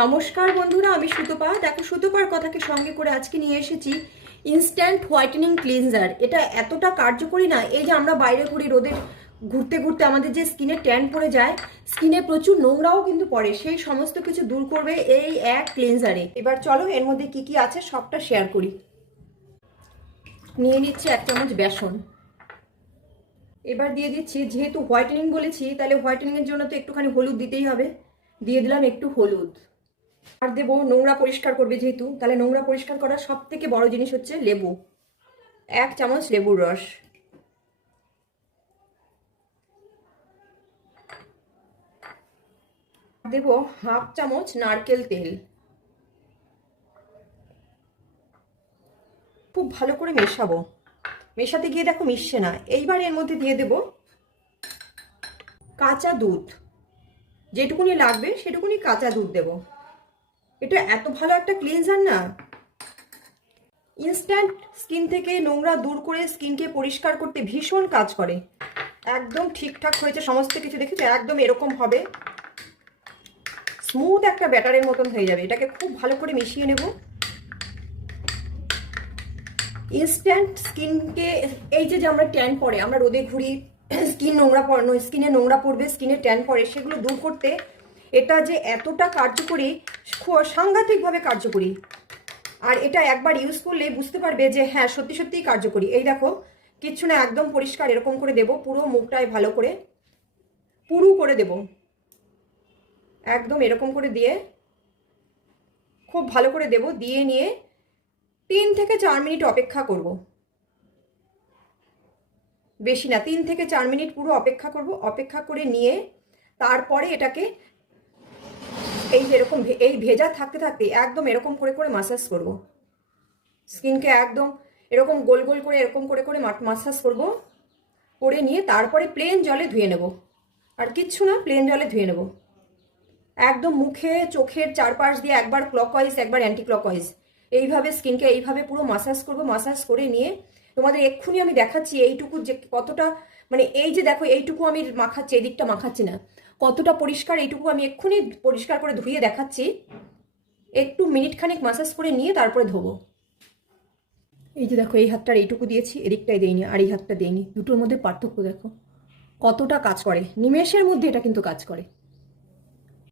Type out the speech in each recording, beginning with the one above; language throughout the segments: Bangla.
নমস্কার বন্ধুরা, আমি সুতপা। দেখো, সুতপার কথাকে সঙ্গে করে আজকে নিয়ে এসেছি ইনস্ট্যান্ট হোয়াইটেনিং ক্লিনজার এটা এতটা কার্যকরী না, এই যে আমরা বাইরে ঘুরি রোদের ঘুরতে ঘুরতে আমাদের যে স্কিনে ট্যান পড়ে যায়, স্কিনে প্রচুর নোংরাও কিন্তু পড়ে, সেই সমস্ত কিছু দূর করবে এই এক ক্লিনজারে এবার চলো, এর মধ্যে কি কি আছে সবটা শেয়ার করি। নিয়ে নিচ্ছি এক চামচ বেসন। এবার দিয়ে দিচ্ছি, যেহেতু হোয়াইটেনিং বলেছি, তাহলে হোয়াইটেনিংয়ের জন্য তো একটুখানি হলুদ দিতেই হবে। দিয়ে দিলাম একটু হলুদ। আর দেবো নোংরা পরিষ্কার করবে যেহেতু, তাহলে নোংরা পরিষ্কার করার সব থেকে বড় জিনিস হচ্ছে লেবু। এক চামচ লেবুর রস। দেব হাফ চামচ নারকেল তেল। খুব ভালো করে মেশাবো। মেশাতে গিয়ে দেখো মিশছে না। এইবার এর মধ্যে দিয়ে দেব কাঁচা দুধ। যেটুকুনি লাগবে সেটুকুনি কাঁচা দুধ দেব। এটা এত ভালো একটা ক্লিনজার না? ইনস্ট্যান্ট স্কিন থেকে নোংরা দূর করে স্কিনকে পরিষ্কার করতে ভীষণ কাজ করে। একদম ঠিকঠাক হয়েছে, সমস্ত কিছু দেখেছ? একদম এরকম হবে। স্মুথ একটা ব্যাটারের মতন হয়ে যাবে। এটাকে খুব ভালো করে মিশিয়ে নেব। ইনস্ট্যান্ট স্কিনকে এই যে আমরা ট্যান পড়ে আমরা রোদে ঘুরি স্কিন নোংরা পড়ানো স্কিনে নোংরা পড়বে স্কিনে ট্যান পড়ে সেগুলো দূর করতে এটা যে এতটা কার্যকরী সাংঘাতিকভাবে কার্যকরী। আর এটা একবার ইউজ করলে বুঝতে পারবে যে হ্যাঁ সত্যি সত্যিই কার্যকরী। এই দেখো, কিচ্ছু না, একদম পরিষ্কার এরকম করে দেব, পুরো মুখটায় ভালো করে পুরু করে দেব। একদম এরকম করে দিয়ে খুব ভালো করে দেব, দিয়ে নিয়ে তিন থেকে চার মিনিট অপেক্ষা করব। বেশি না, তিন থেকে চার মিনিট পুরো অপেক্ষা করব, অপেক্ষা করে নিয়ে তারপরে এটাকে এই যেরকম ভে- এই ভেজা থাকতে থাকতে একদম এরকম করে করে মাসাজ করব। স্কিনকে একদম এরকম গোল গোল করে, এরকম করে করে মাসাজ করব। করে নিয়ে তারপরে প্লেন জলে ধুয়ে নেব। আর কিচ্ছু না প্লেন জলে ধুয়ে নেব। একদম মুখে, চোখের চারপাশ দিয়ে একবার ক্লকওয়াইজ একবার অ্যান্টি ক্লকওয়াইজ এইভাবে স্কিনকে এইভাবে পুরো মাসাজ করব মাসাজ করে নিয়ে তোমাদের এক্ষুনি আমি দেখাচ্ছি এইটুকু যে কতটা মানে এই যে দেখো, এইটুকু আমি মাখাচ্ছি এই দিকটা মাখাচ্ছি না। কতটা পরিষ্কার, এইটুকু আমি এক্ষুনি পরিষ্কার করে ধুয়ে দেখাচ্ছি। একটু মিনিট খানিক মাসাজ করে নিয়ে তারপরে ধোবো। এই যে দেখো, এই হাতটার এইটুকু দিয়েছি এদিকটাই দেইনি, আর এই হাতটা দেইনি। দুটোর মধ্যে পার্থক্য দেখো, কতটা কাজ করে। নিমেষের মধ্যে এটা কিন্তু কাজ করে।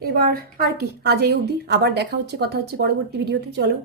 এবার আর কি, আজ এই অবধি। আবার দেখা হচ্ছে, কথা হচ্ছে পরবর্তী ভিডিওতে চলো।